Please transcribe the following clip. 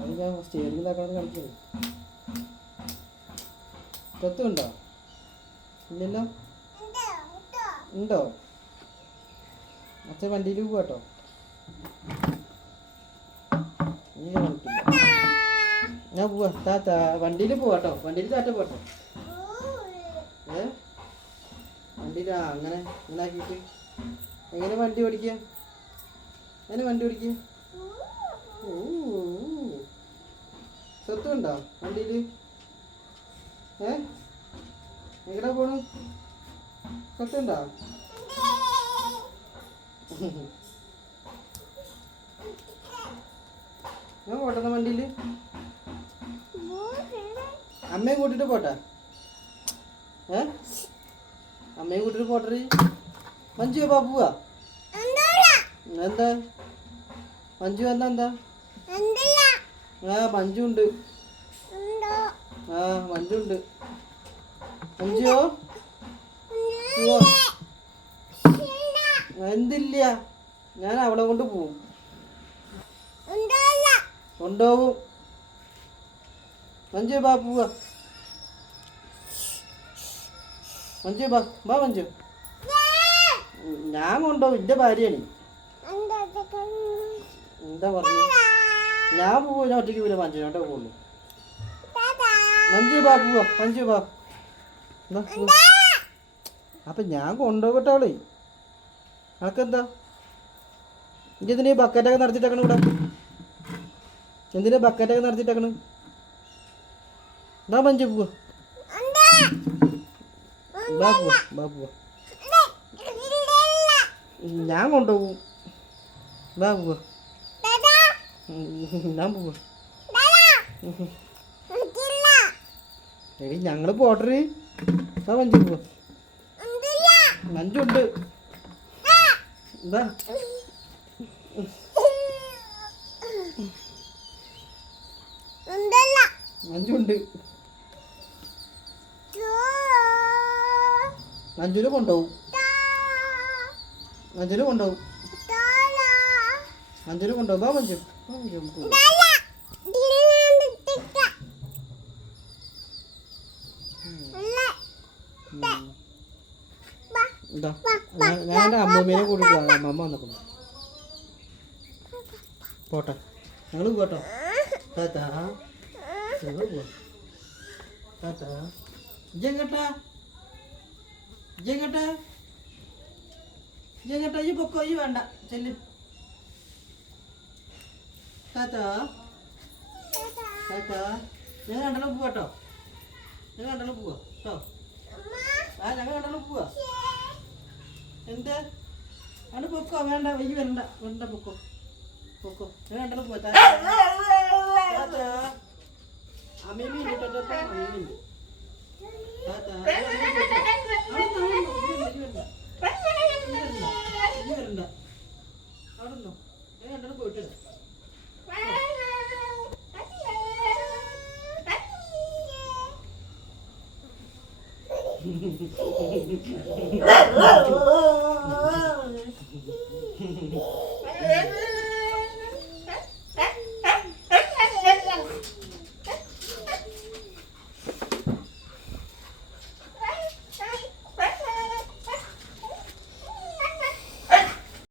അത് ഞാൻ സ്റ്റിയറിംഗ് ഇതാക്കണമെന്ന് കളിക്കുന്നത്. കത്തുണ്ടോ? ഇല്ലല്ലോ. ഉണ്ടോ? അച്ഛൻ വണ്ടിയിൽ പോവാ കേട്ടോ. നീ കളിക്കില്ല. ഞാൻ പോവാ. താത്ത വണ്ടിയിൽ പോവാട്ടോ. വണ്ടിയിൽ താറ്റ പോട്ടോ. വണ്ടിയിൽ അങ്ങനെ ഇങ്ങനെ ആക്കിയിട്ട് എങ്ങനെ വണ്ടി ഓടിക്കുക? എങ്ങനെ വണ്ടി ഓടിക്കുക? സ്വത്തുണ്ടോ വണ്ടിയിൽ? എങ്ങനെ പോണു? സ്വത്തുണ്ടോ? ഞാൻ പോട്ടെന്ന വണ്ടിയിൽ. അമ്മയെ കൂട്ടിട്ട് പോട്ടെ? അമ്മയെ കൂട്ടിട്ട് പോട്ടറി. മഞ്ജു ബാബുവാ എന്താ? മഞ്ജു വന്നാ എന്താ? മഞ്ജു ഉണ്ട്. മഞ്ജു ഉണ്ട്. മഞ്ജുവോ എന്തില്ല, ഞാൻ അവളെ കൊണ്ട് പോവും. കൊണ്ടുപോവും. മഞ്ജു ബാ പോവാ. മഞ്ജു ബാ ബാ മഞ്ജു. ഞാൻ കൊണ്ടുപോകും. എൻ്റെ ഭാര്യയാണ്. എന്താ പറഞ്ഞു? ഞാൻ പോവും. ഞാൻ ഒറ്റയ്ക്ക് പോവില്ല. മഞ്ജുനോട്ടേ പോകുള്ളൂ. മഞ്ജു ബാ പോവാ. മഞ്ജു ബാ. അപ്പൊ ഞാൻ കൊണ്ടുപോകട്ടെ അവളെ. അനക്കെന്താ? എന്തിനാ ഈ ബക്കറ്റൊക്കെ നടത്തിയിട്ടേക്കണ ഇവിടെ? എന്തിനാ ബക്കറ്റൊക്കെ നടത്തിയിട്ടേക്കണ്? എന്നാ മഞ്ജു പോവാ. ബാ പോവാ. ബാ പോവാ. ഞാൻ കൊണ്ടുപോകും. ബാ പോവാ. ഞാൻ പോവാ. എടി ഞങ്ങള് പോട്ടറി. ആ മഞ്ജു പോവാ. മഞ്ജുണ്ട്. എന്താ മഞ്ജുണ്ട്. മഞ്ജുനെ കൊണ്ടുപോകും. മഞ്ജുനെ കൊണ്ടുപോകും. മഞ്ജുനെ കൊണ്ടുപോകും. ബാ മഞ്ജു. ഞാൻ അമ്മൂമ്മേനെ കൂട്ടിട്ട് അമ്മ വന്നിട്ടുണ്ട്. പോട്ടെ ഞങ്ങൾ പോട്ടോ. താത്താ ഞങ്ങൾ പോവാ. താത്താ ഇജെങ്ങട്ടാ? ഇജെങ്ങട്ടാ? ഇജെങ്ങട്ടാ? ഈ പൊക്കോ. ഈ വേണ്ട ചെല്ല്. താത്താ താത്താ ഞങ്ങൾ രണ്ടെണ്ണം പോവാട്ടോ. ഞങ്ങൾ രണ്ടെണ്ണം പോവാ കേട്ടോ. ഞങ്ങൾ രണ്ടെണ്ണം പോവാ. എന്താ അവിടെ പൊക്കോ. വേണ്ട വയ്യ വരണ്ട. വേണ്ട പൊക്കോ. പൊക്കോ. ഞാൻ രണ്ടെണ്ണം പോവാ. അമ്മയുണ്ട് കേട്ടോ. അമ്മയുണ്ട്. വരണ്ട. അവിടെ നിന്നോ. ഞാൻ രണ്ടെണ്ണം പോയിട്ട്